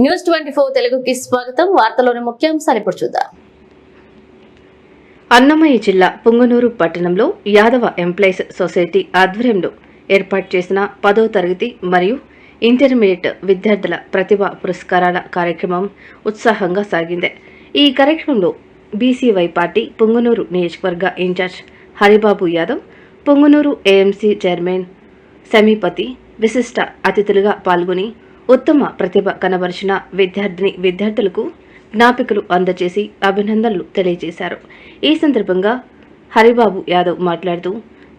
News 24 తెలుగుకి స్వాగతం. వార్తలోని ముఖ్యాంశాలు ఇప్పుడు చూద్దాం. అన్నమయ్య జిల్లా పుంగనూరు పట్టణంలో యాదవ ఎంప్లాయీస్ సొసైటీ ఆధ్వర్యంలో ఏర్పాటు చేసిన 10వ తరగతి మరియు ఇంటర్మీడియట్ విద్యార్థుల ప్రతిభా పురస్కారాల కార్యక్రమం ఉత్సాహంగా సాగింది. ఈ కార్యక్రమంలో బీసీవై పార్టీ పుంగనూరు నియోజకవర్గ incharge Haribabu Yadav, Punganur AMC chairman సమీపతి విశిష్ట అతిథులుగా పాల్గొని ఉత్తమ ప్రతిభ కనబరిచిన విద్యార్థులకు జ్ఞాపికలు అందజేసి అభినందనలు తెలియజేశారు. ఈ సందర్భంగా హరిబాబు యాదవ్ మాట్లాడుతూ,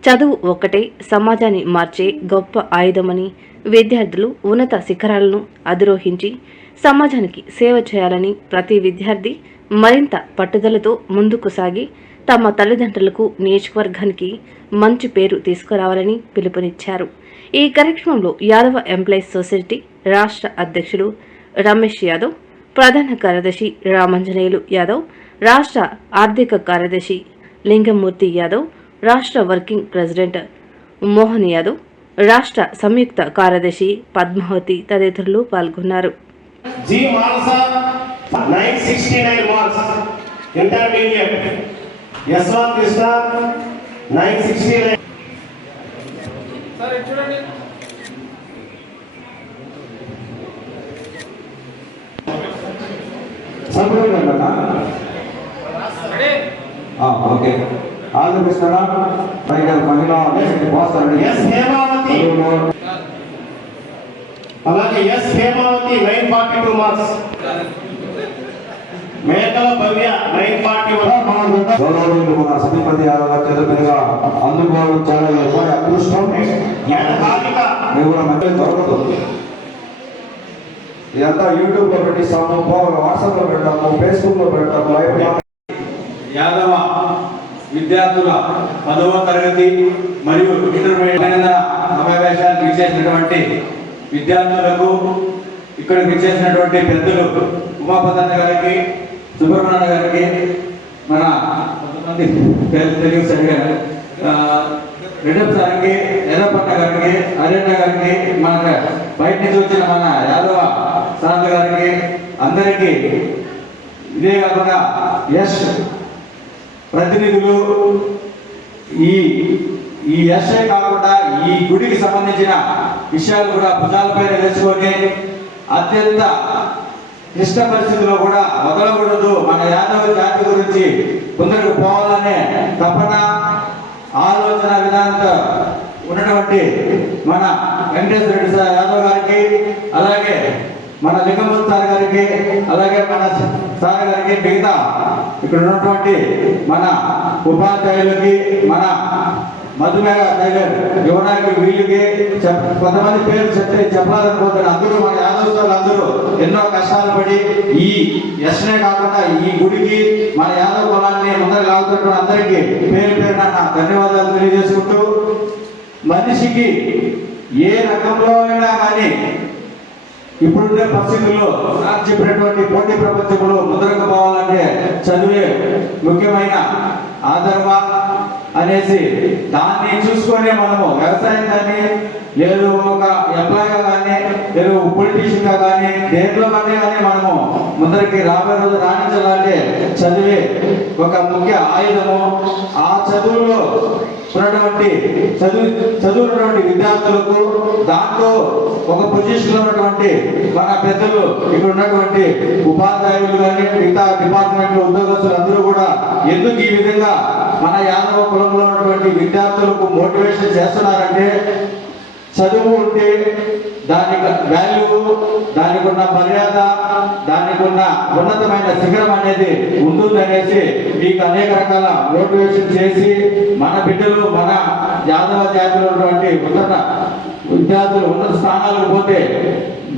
చదువు ఒక్కటే సమాజాన్ని మార్చే గొప్ప ఆయుధమని, విద్యార్థులు ఉన్నత శిఖరాలను అధిరోహించి సమాజానికి సేవ చేయాలని, ప్రతి విద్యార్థి మరింత పట్టుదలతో ముందుకు సాగి తమ తల్లిదండ్రులకు, నియోజకవర్గానికి మంచి పేరు తీసుకురావాలని పిలుపునిచ్చారు. ఈ కార్యక్రమంలో యాదవ ఎంప్లాయీస్ సొసైటీ రాష్ట్ర అధ్యక్షులు రమేష్ యాదవ్, ప్రధాన కార్యదర్శి రామంజనేయులు యాదవ్, రాష్ట్ర ఆర్థిక కార్యదర్శి లింగమూర్తి యాదవ్, రాష్ట్ర వర్కింగ్ ప్రెసిడెంట్ మోహన్ యాదవ్, రాష్ట్ర సంయుక్త కార్యదర్శి పద్మావతి తదితరులు పాల్గొన్నారు. ఓకే, ఆల్ ది బెస్ట్ అన్న. అలాగే ఎస్ హేమావతి 942 మార్క్స్, మేకల భవ్య 941. గౌరవనీయులు మన సమీపతి యాదవ్ గారి చేతుల మీదుగా అందుకోవడం చాలా ఎక్కువ అదృష్టం. మేము కూడా మధ్య దొరకదు. ఇదంతా యూట్యూబ్ లో పెట్టిస్తాము, వాట్సాప్ లో పెడతాము, ఫేస్బుక్ లో పెడతాము. యాదవ విద్యార్థుల 10వ తరగతి మరియు ఇంటర్మీడియట్ సమావేశానికి విచ్చేసినటువంటి విద్యార్థులకు, ఇక్కడికి విచ్చేసినటువంటి పెద్దలు ఉమాపతన్న గారికి, సుబ్రహ్మణ్య గారికి, మన కొంతమంది తెలుగు సరిగా రెడ్డప్ప గారికి, ఎర్రపట్న గారికి, అరణ్య గారికి, మన బయట నుంచి వచ్చిన మన యాదవ సార్ గారికి అందరికీ, ఇదే కాకుండా యశ్ ప్రతినిధులు, ఈ యశే కాకుండా ఈ గుడికి సంబంధించిన విషయాలు కూడా భుజాలపై వేసుకొని అత్యంత క్లిష్ట పరిస్థితుల్లో కూడా వదలకూడదు, మన యాదవ జాతి గురించి ముందరకు పోవాలనే తపన, ఆలోచన విధానంతో ఉన్నటువంటి మన వెంకటేశ్వర రెడ్డి సార్ యాదవ్ గారికి, అలాగే మన లింగమూర్తి సార్ గారికి, అలాగే మన సార్ గారికి, మిగతా ఇక్కడ ఉన్నటువంటి మన ఉపాధ్యాయులకి, మన మధుమేహ టైగర్ యువనాయకులు, వీళ్ళకి కొంతమంది పేరు చెప్పాలనుకుంటున్నారు. అందరూ మన యాదవ్ సార్లు అందరూ ఎన్నో కష్టాలు పడి ఈ యశ్నే కాకుండా ఈ గుడికి మన యాదవ్ కులాన్ని ముందర లాగుతున్న అందరికీ పేరు పేరున ధన్యవాదాలు తెలియజేసుకుంటూ, మనిషికి ఏ రకంలో అయినా కానీ ఇప్పుడుండే పరిస్థితుల్లో చెప్పినటువంటి పోటీ ప్రపంచంలో ముందరకు పోవాలంటే చదువే ముఖ్యమైన ఆధారమ అనేసి దాన్ని చూసుకొని మనము వ్యవసాయం కానీ, లేదు ఒక ఎంప్లాయీగా కానీ, లేదు పొలిటీషియన్గా కానీ, దేంట్లో కానీ మనము ముందరికి రాబోయే రోజు రాణించాలంటే చదివే ఒక ముఖ్య ఆయుధము. ఆ చదువులో ఉన్నటువంటి చదువున్నటువంటి విద్యార్థులకు, దాంట్లో ఒక పొజిషన్లో ఉన్నటువంటి మన పెద్దలు, ఇక్కడ ఉన్నటువంటి ఉపాధ్యాయులు కానీ, మిగతా డిపార్ట్మెంట్ ఉద్యోగస్తులు అందరూ కూడా ఎందుకు ఈ విధంగా మన యాదవ కులంలో ఉన్నటువంటి విద్యార్థులకు మోటివేషన్ చేస్తున్నారంటే, చదువు ఉంటే దానికి వాల్యూ, దానికి ఉన్న మర్యాద, దానికి ఉన్న ఉన్నతమైన శిఖరం అనేది ఉంటుందనేసి మీకు అనేక రకాల మోటివేషన్ చేసి మన బిడ్డలు, మన యాదవ జాతిలో ఉన్నటువంటి ఉన్నత విద్యార్థులు ఉన్నత స్థానాలకు పోతే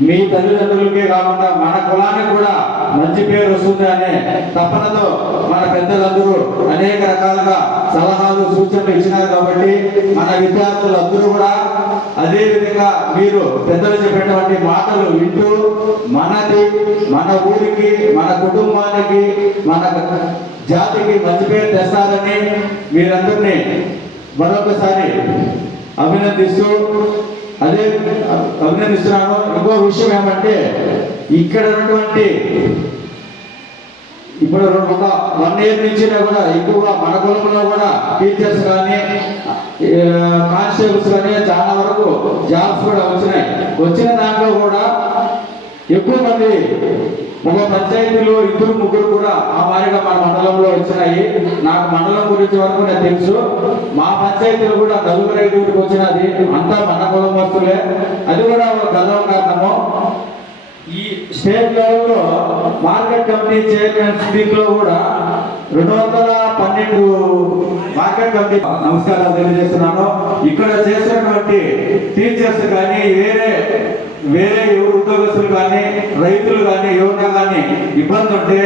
మీ తల్లిదండ్రులకే కాకుండా మన కులానికి కూడా మంచి పేరు వస్తుంది అనే తపనతో మన పెద్దలందరూ అనేక రకాలుగా సలహాలు, సూచనలు ఇచ్చినారు. కాబట్టి మన విద్యార్థులందరూ కూడా అదే విధంగా మీరు పెద్దలు చెప్పేటువంటి మాటలు వింటూ మనది, మన ఊరికి, మన కుటుంబానికి, మన జాతికి మంచి పేరు తెస్తారని మీరందరినీ మరొకసారి అభినందిస్తూ అభినందిస్తున్నాను. ఇంకో విషయం ఏమంటే ఇక్కడ ఉన్నటువంటి ఇప్పుడు ఒక 1 year నుంచి కూడా ఎక్కువగా మన కులంలో కూడా టీచర్స్ కానీ కానిస్టేబుల్స్ కానీ చాలా వరకు జాబ్స్ కూడా వచ్చినాయి. వచ్చిన దాంట్లో కూడా ఎక్కువ మంది ఒక పంచాయతీలో 2-3 కూడా ఆ మారిగా మన మండలంలో వచ్చినాయి. నాకు మండలం గురించి వరకు నాకు తెలుసు. మా పంచాయతీలో కూడా 4-5 వచ్చినది, అంతా మన కులమస్తులే. అది కూడా ఒక గర్వకారణము. ఈ స్టేట్ లెవెల్లో మార్కెట్ కమిటీ చైర్మన్ దీంట్లో కూడా 212 మార్కెట్ కమిటీ నమస్కారాలు తెలియజేస్తున్నాను. ఇక్కడ చేసినటువంటి టీచర్స్ కానీ వేరే ఎవరు ఉద్యోగస్తులు కానీ రైతులు కానీ ఎవరైనా కానీ ఇబ్బంది ఉంటే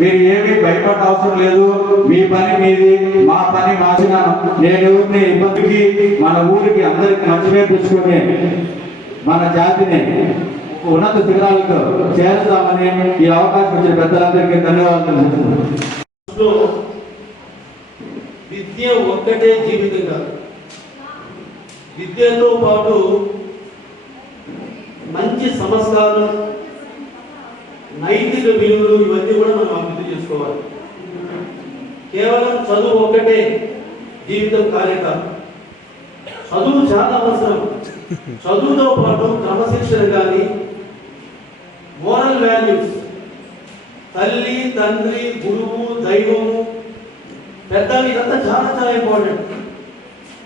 మీరు ఏమీ భయపడ అవసరం లేదు. మీ పని మీది, మా పని మాసినాను. నేను ఎవరిని ఇబ్బందికి మన ఊరికి అందరికి మంచి పేరు తెచ్చుకొని మన జాతిని ఉన్నత శిఖరాలకు చేరుస్తామని ఈ అవకాశం ఇచ్చిన పెద్దలందరికీ ధన్యవాదాలు చెప్తున్నాను. విద్య ఒక్కటే జీవితం కాదు. విద్యతో పాటు మంచి సంస్కారం, నైతిక విలువలు ఇవన్నీ కూడా మనం అభివృద్ధి చేసుకోవాలి. కేవలం చదువు ఒక్కటే జీవితం కాదు. చదువు చాలా అవసరం. చదువుతో పాటు క్రమశిక్షణ కానీ, మోరల్ వాల్యూస్, తల్లి తండ్రి గురువు దైవము పెద్దలు, ఇదంతా చాలా చాలా ఇంపార్టెంట్.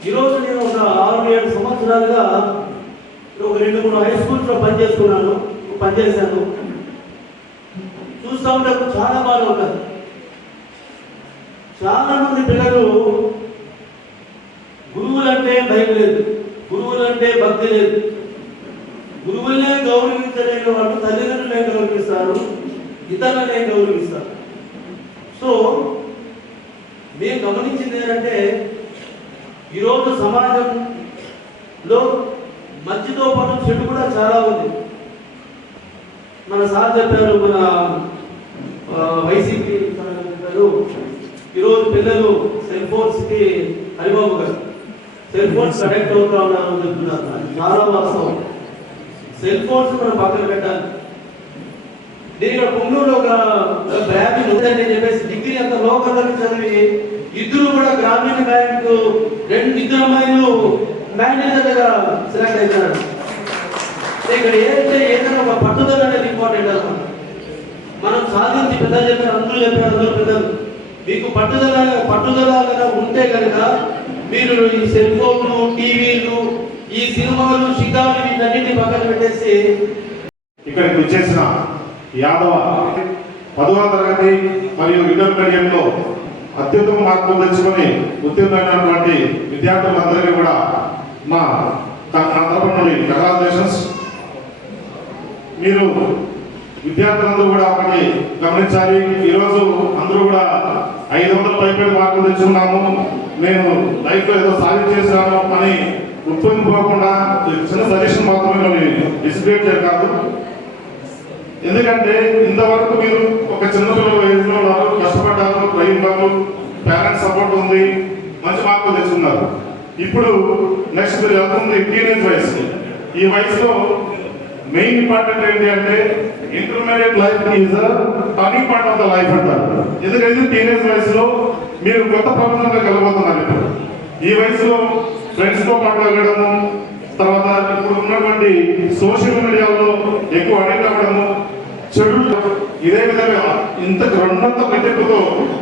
ఈరోజు నేను ఒక 6-7 సంవత్సరాలుగా ఒక 2-3 హై స్కూల్స్లో పనిచేశాను. చూస్తూ ఉంటే చాలా బాగా ఉంటుంది. చాలా మంది పిల్లలు గురువులంటే భయం లేదు, గురువులంటే భక్తి లేదు. గురువులనే గౌరవించలేని వాళ్ళు తల్లిదండ్రులనే గౌరవిస్తారు, ఇతరులనే గౌరవిస్తారు. సో మేము గమనించింది ఏంటంటే ఈరోజు సమాజంలో మంచితో పాటు చెడు కూడా చాలా ఉంది. మన సార్ చెప్పారు, మన వైసీపీ చెప్పారు, ఈరోజు పిల్లలు సెల్ ఫోన్స్కి హరిబాబు గారు సెల్ ఫోన్స్ అడెక్ట్ అవుతా ఉన్నారని చెప్తున్నారు. చాలా వాస్తవం. సెల్ ఫోన్స్ మనం పక్కన పెట్టాలి. నేను ఇక్కడ పొంగూరులో ఒక బ్రాహ్మణ్ ఉందని చెప్పేసి డిగ్రీ అంత లోకల్లో చదివి 2 కూడా గ్రామీణ బ్యాంకు 2 అమ్మాయిలు మేనేజర్గా సెలెక్ట్ అవుతున్నారు. ఇక్కడ ఏదైనా ఒక పట్టుదల అనేది ఇంపార్టెంట్ అనమాట. మనం సాధించి పెద్దలు చెప్పారు, అందరూ పెద్దలు, మీకు పట్టుదల ఉంటే కనుక మీరు ఈ సెల్ ఫోన్లు, టీవీలు, ఈ సినిమాలు, షికారులు వీటన్నిటిని పక్కన పెట్టేసి ఇక్కడికి వచ్చేసిన యాదవ 10వ తరగతి మరియు ఇంటర్మీడియట్లో అత్యుత్తమ మార్కులు తెచ్చుకొని ఉత్తీర్ణమైనటువంటి విద్యార్థులందరికీ కూడా నా తరఫు నుండి కంగ్రాచులేషన్స్. మీరు విద్యార్థులందరూ కూడా ఒకటి గమనించాలి. ఈరోజు అందరూ కూడా 500 పైపేట మార్కులు తెచ్చుకున్నాము, నేను లైఫ్లో ఏదో సాధించేసాను అని ఉప్పొంగిపోకుండా చిన్న సజెషన్ మాత్రమే డిస్ప్లేట్ చేయకాదు. ఎందుకంటే ఇంతవరకు మీరు ఒక చిన్నపిల్లల వయసులో ఉన్నారు, కష్టపడ్డారు, ట్రైన్లు, పేరెంట్స్ సపోర్ట్ ఉంది, మంచి మార్కులు తెచ్చుకున్నారు. ఇప్పుడు నెక్స్ట్ మీరు వెళ్తుంది టీనేజ్ వయసు. ఈ వయసులో మెయిన్ ఇంపార్టెంట్ ఏంటి అంటే intermediate life is turning point of the life అంటారు. ఎందుకంటే టీనేజ్ వయసులో మీరు కొత్త ప్రపంచంలో కలబోతున్నారు. ఇప్పుడు ఈ వయసులో ఫ్రెండ్స్తో పాటు వెళ్ళడము, తర్వాత ఇప్పుడు ఉన్నటువంటి సోషల్ మీడియాలో ఎక్కువ అడిక్ట్ అవ్వడము, చెడు, ఇదే విధంగా ఇంత 200 మెట్రిక్తో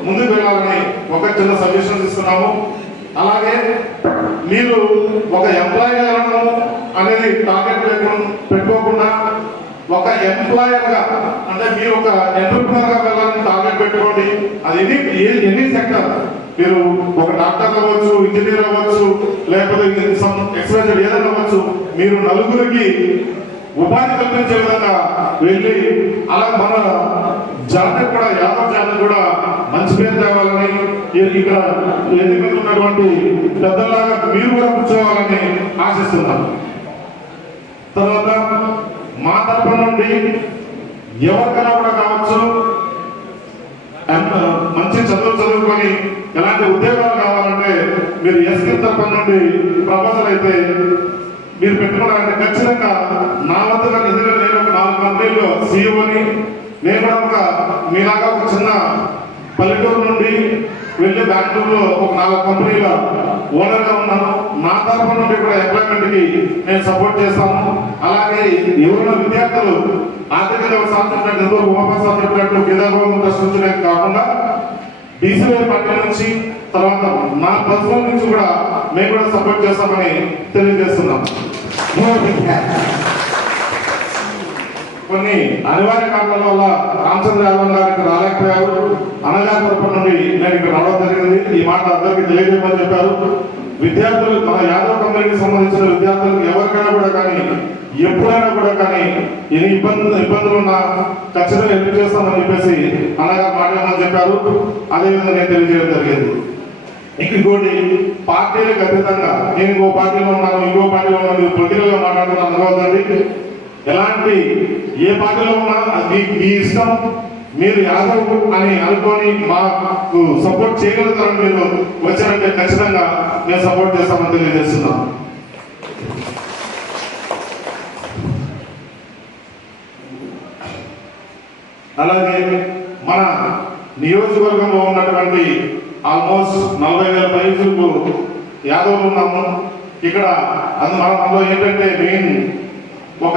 ముందుకు వెళ్ళాలని ఒక చిన్న సజెషన్స్ ఇస్తున్నాము. అలాగే మీరు ఒక ఎంప్లాయీ అనేది టార్గెట్ పెట్టుకోకుండా ఒక ఎంప్లాయర్గా, అంటే మీరు ఒక ఎంటర్ప్రినర్గా వెళ్ళాలని టార్గెట్ పెట్టుకోండి. అది ఎనీ సెక్టర్, మీరు ఒక డాక్టర్ అవ్వచ్చు, ఇంజనీర్ అవ్వచ్చు, లేకపోతే ఎక్స్పైజెడ్ ఏదైనా అవ్వచ్చు, మీరు నలుగురికి ఉపాధి కల్పించే విధంగా వెళ్ళి అలా మన జాతి కూడా, యాదవ జాతి కూడా మంచి పేరు తేవాలని, ఇక్కడ ఎన్నికలు ఉన్నటువంటి పెద్దలాగా మీరు కూడా కూర్చోవాలని ఆశిస్తున్నాను. తర్వాత మా తరఫు నుండి ఎవరికైనా కూడా కావచ్చు, మంచి చదువుకొని ఎలాంటి ఉద్యోగాలు కావాలంటే మీరు ఎస్కే తరఫు నుండి ప్రపోజల్ అయితే మీరు పెట్టుకున్నారంటే ఖచ్చితంగా నా వద్దగా ఎందుకంటే నేను ఒక 4 కంపెనీల్లో సీఈఓని, నేను కూడా ఒక మీలాగా ఒక చిన్న పల్లెటూరు నుండి వెళ్ళి బెంగళూరులో ఒక 4 కంపెనీల ఓనర్గా ఉన్నాను. నా తరఫు నుండి కూడా ఎంప్లాయ్మెంట్కి నేను సపోర్ట్ చేస్తాను. అలాగే ఎవరైనా విద్యార్థులు ఆర్థికంగా సాధించినట్టు ఎంతో ఉపవాసాలు చెప్పినట్టు విధానం ప్రశ్నించడం కాకుండా బీసీఐ పార్టీ నుంచి తర్వాత నా పర్సనల్ నుంచి కూడా మేము కూడా సపోర్ట్ చేస్తామని తెలియజేస్తున్నాం. కొన్ని అనివార్య కారణాల వల్ల రామచంద్ర యాదవ్ గారికి రాలేకపోయారు. అన్నగారి తరపు నుండి నేను ఇక్కడ రావడం జరిగింది. ఈ మాట అందరికీ తెలియజేయమని చెప్పారు. విద్యార్థులు మన యాదవ్ కంపెనీకి సంబంధించిన విద్యార్థులకు ఎవరికైనా కూడా కానీ ఎప్పుడైనా కూడా కానీ ఎన్ని ఇబ్బందులు ఉన్నా ఖచ్చితంగా హెల్ప్ చేస్తామని చెప్పేసి అన్నగారు మాట్లాడమని చెప్పారు. అదేవిధంగా నేను తెలియజేయడం జరిగింది. ఇంకోటి పార్టీలకు అతీతంగా నేను ఇంకో పార్టీలో ఉన్నాను, ఇంకో పార్టీలో ఉన్నాను, పొలిటికల్ గా మాట్లాడుతున్నాను అనుకోవద్దండి. ఎలాంటి ఏ పార్టీలో ఉన్నా అది మీ ఇష్టం. మీరు యాదవ్ అని అనుకొని మాకు సపోర్ట్ చేయగలుగుతారని మీరు వచ్చారంటే ఖచ్చితంగా మేము సపోర్ట్ చేస్తామని తెలియజేస్తున్నాం. అలాగే మన నియోజకవర్గంలో ఉన్నటువంటి ఆల్మోస్ట్ 40,000 పైచులకు యాదవులు ఉన్నాము. ఇక్కడ మనలో ఏంటంటే మెయిన్ ఒక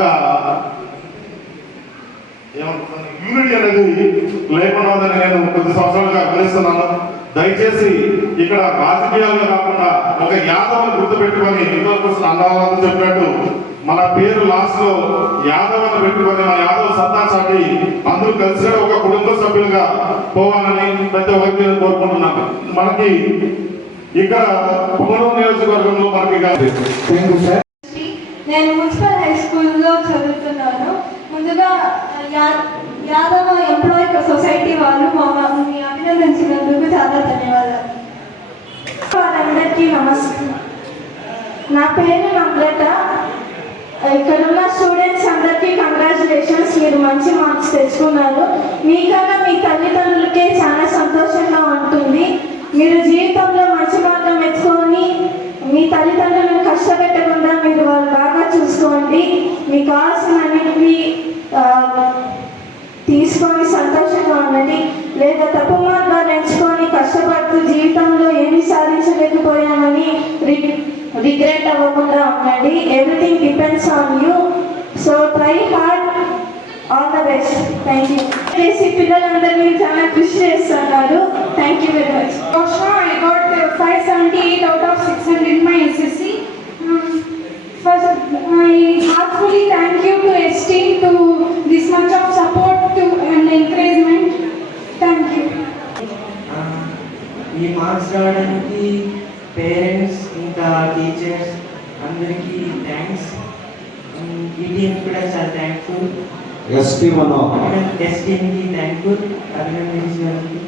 యూనిటీ అనేది లేకుండా ఉందని నేను కొద్ది సంవత్సరాలుగా గమనిస్తున్నాను. దయచేసి ఇక్కడ రాజకీయాలుగా కాకుండా ఒక యాదవ్ గుర్తు పెట్టుకొని అన్నవాళ్ళతో చెప్పినట్టు మన పేరు లాస్ట్ లో యాదవ్ అని పెట్టుకొని మన యాదవ్ సత్తా చాటి అందరూ కలిసి ఒక కుటుంబ సభ్యులుగా పోవాలని ప్రతి ఒక్కరికి కోరుకుంటున్నాను. మనకి ఇక్కడ పొంగనూరు నియోజకవర్గంలో మనకి నేను మున్సిపల్ హై స్కూల్లో చదువుతున్నాను. ముందుగా యాదవ ఎంప్లాయీ సొసైటీ వాళ్ళు మమ్మల్ని అభినందించినందుకు చాలా ధన్యవాదాలు. అందరికీ నమస్కారం. నా పేరు నమ్రత. ఇక్కడున్న స్టూడెంట్స్ అందరికీ కంగ్రాచులేషన్స్. మీరు మంచి మార్క్స్ తెచ్చుకున్నారు. మీకన్నా మీ తల్లిదండ్రులకే చాలా సంతోషంగా ఉంటుంది. మీరు జీవితంలో మంచి మార్గం ఎత్తుకొని మీ తల్లిదండ్రులను కష్టపెట్టకుండా మీరు వాళ్ళు బాగా చూసుకోండి. మీకు కావాల్సినవి తీసుకొని సంతోషంగా ఉండండి. లేదా తప్పు మార్గాలు ఎంచుకొని కష్టపడుతూ జీవితంలో ఏమి సాధించలేకపోయామని రిగ్రెట్ అవ్వకుండా ఉండండి. Everything depends on you. So try hard. All the best. Thank you. చేసి పిల్లలందరినీ చాలా కృషి చేస్తున్నారు. Thank you very much. I got 578 out of 600 in my SSC. First, I heartfully thank you to STEAM to this much of support to and encouragement. Thank you. ఈ marks రావడానికి parents ఇంకా teachers అందరికీ thanks. ఈ team కూడా చాలా thankful. ST టీంకి thankful అభినందించినందుకు.